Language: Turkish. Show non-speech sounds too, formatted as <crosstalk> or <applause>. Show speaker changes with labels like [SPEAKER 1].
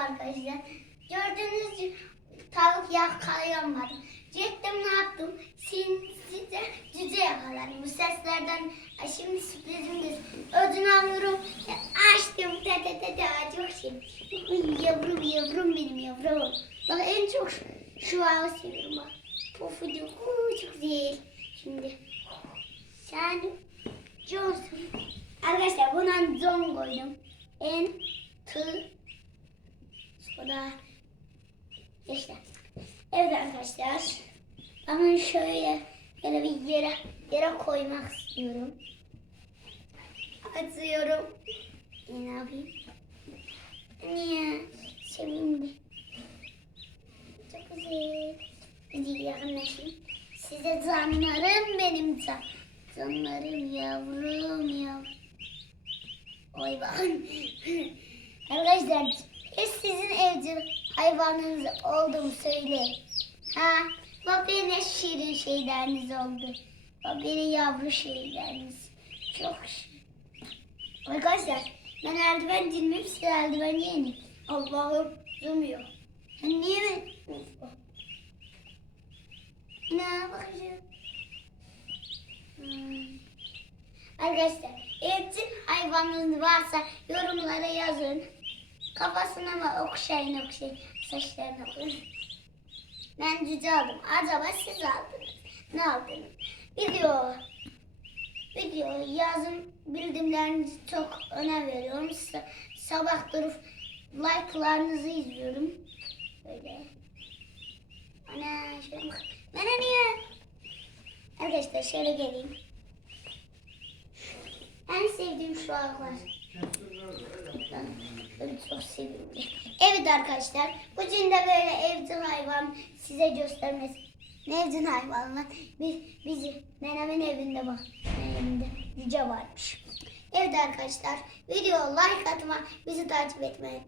[SPEAKER 1] arkadaşlar. Gördüğünüz gibi tavuk yakalayamadım. Gittim ne yaptım? Sin, cüce yakaladım. Bu seslerden şimdi sürprizim de ödünü alıyorum. Açtım. Te te te te. Çok şey. Uy, Yavrum yavrum benim yavrum. Bak en çok şu, hava seviyorum bak. Pofuduk. Çok güzel. Şimdi sen Johnson. Arkadaşlar buna John koydum. En tı sonra işte. Evet arkadaşlar. Ama şöyle böyle bir yere yere koymak istiyorum. Atıyorum. Ne yapayım? Niye? Sevimli. Çok güzel. Hadi yakınlaşayım. Size canlarım benim can. Canlarım yavrum yavrum. Oy bakın. <laughs> Arkadaşlar hiç sizin evcil hayvanınız oldu mu söyleyin. Ha? Bak benim şirin şeyleriniz oldu. Bak benim yavru şeyleriniz. Çok şirin. Arkadaşlar ben eldiven dilmeyip size eldiven yeni. Allah'ım durmuyor. Ha, niye mi? Ne bakacağım? Hmm. Arkadaşlar evcil hayvanınız varsa yorumlara yazın. Kafasına mı okşayın okşayın. Saçlarına okşayın. Ben cüce aldım. Acaba siz aldınız. Ne aldınız? Video. Video yazın bildirimlerinizi çok önem veriyorum. Sa- sabah durup like'larınızı izliyorum. Böyle. Ana şöyle bak. Bana niye? Arkadaşlar şöyle geleyim. En sevdiğim şu ağlar. Ben çok seviyorum. Evet arkadaşlar. Bugün de böyle evcil hayvan size göstermesi. Ne evcil hayvanlar? Biz, bizi nenemin evinde bak. Evinde cüce varmış. Evet arkadaşlar. Video like atma, bizi takip etmeyi.